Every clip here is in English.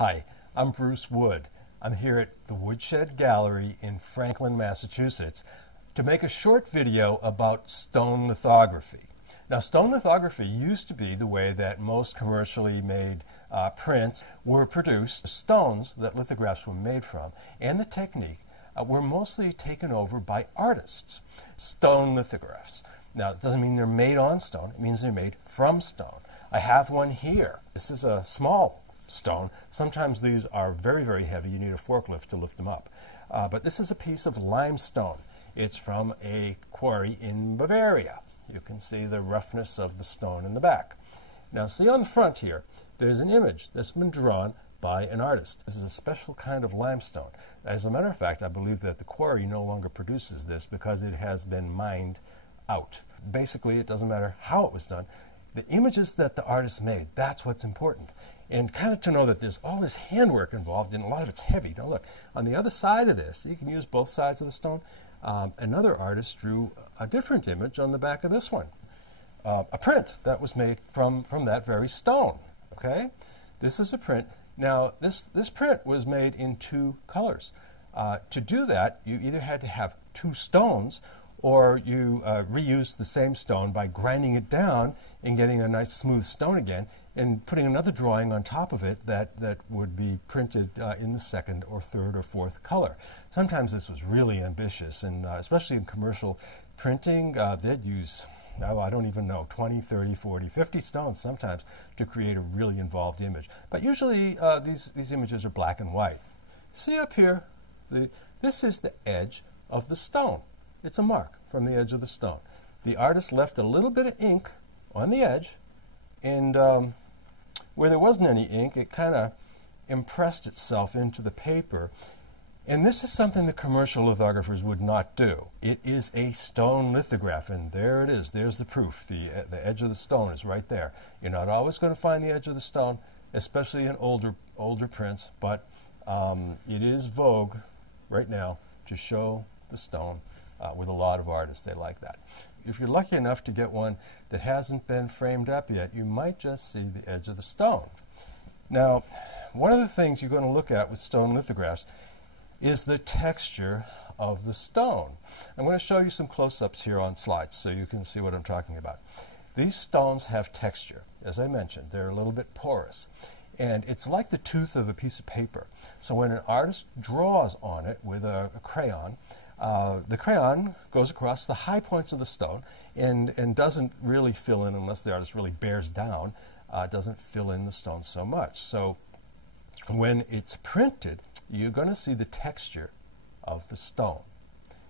Hi, I'm Bruce Wood. I'm here at the Woodshed Gallery in Franklin, Massachusetts to make a short video about stone lithography. Now, stone lithography used to be the way that most commercially made prints were produced. Stones that lithographs were made from and the technique were mostly taken over by artists. Stone lithographs. Now, it doesn't mean they're made on stone. It means they're made from stone. I have one here. This is a small stone. Sometimes these are very, very heavy. You need a forklift to lift them up. But this is a piece of limestone. It's from a quarry in Bavaria. You can see the roughness of the stone in the back. Now, see on the front here, there's an image that's been drawn by an artist. This is a special kind of limestone. As a matter of fact, I believe that the quarry no longer produces this because it has been mined out. Basically, it doesn't matter how it was done. The images that the artist made, that's what's important. And kind of to know that there's all this handwork involved, and a lot of it's heavy. Now look, on the other side of this, you can use both sides of the stone. Another artist drew a different image on the back of this one. A print that was made from that very stone. Okay? This is a print. Now, this print was made in two colors. To do that, you either had to have two stones, or you reused the same stone by grinding it down and getting a nice smooth stone again, and putting another drawing on top of it that would be printed in the second or third or fourth color. Sometimes this was really ambitious, and especially in commercial printing, they'd use, I don't even know, 20, 30, 40, 50 stones sometimes to create a really involved image. But usually these images are black and white. See up here, this is the edge of the stone. It's a mark from the edge of the stone. The artist left a little bit of ink on the edge, and where there wasn't any ink, it kind of impressed itself into the paper. And this is something the commercial lithographers would not do. It is a stone lithograph, and there it is. There's the proof. The edge of the stone is right there. You're not always going to find the edge of the stone, especially in older prints, but it is vogue right now to show the stone with a lot of artists. They like that. If you're lucky enough to get one that hasn't been framed up yet, you might just see the edge of the stone. Now, one of the things you're going to look at with stone lithographs is the texture of the stone. I'm going to show you some close-ups here on slides so you can see what I'm talking about. These stones have texture. As I mentioned, they're a little bit porous. And it's like the tooth of a piece of paper. So when an artist draws on it with a crayon, the crayon goes across the high points of the stone and doesn't really fill in, unless the artist really bears down, doesn't fill in the stone so much. So when it's printed, you're going to see the texture of the stone.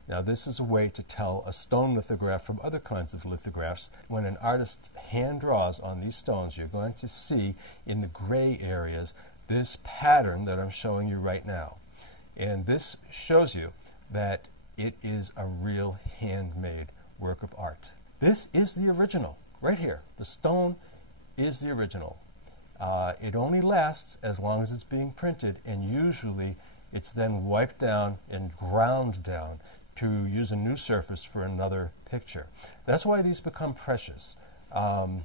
Now, this is a way to tell a stone lithograph from other kinds of lithographs. When an artist hand draws on these stones, you're going to see in the gray areas this pattern that I'm showing you right now. And this shows you that it is a real handmade work of art. This is the original, right here. The stone is the original. It only lasts as long as it's being printed, and usually it's then wiped down and ground down to use a new surface for another picture. That's why these become precious. The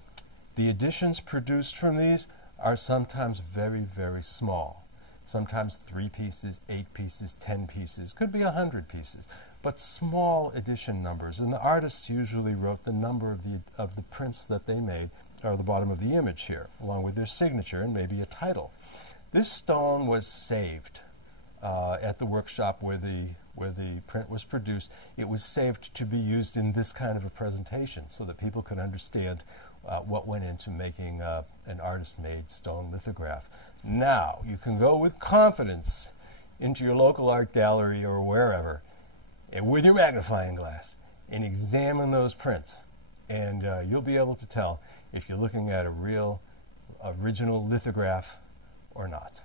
editions produced from these are sometimes very, very small. Sometimes 3 pieces, 8 pieces, 10 pieces, could be 100 pieces, but small edition numbers. And the artists usually wrote the number of the prints that they made at the bottom of the image here, along with their signature and maybe a title. This stone was saved at the workshop where the print was produced. It was saved to be used in this kind of a presentation so that people could understand what went into making an artist-made stone lithograph. Now, you can go with confidence into your local art gallery or wherever, and with your magnifying glass, and examine those prints. And you'll be able to tell if you're looking at a real original lithograph or not.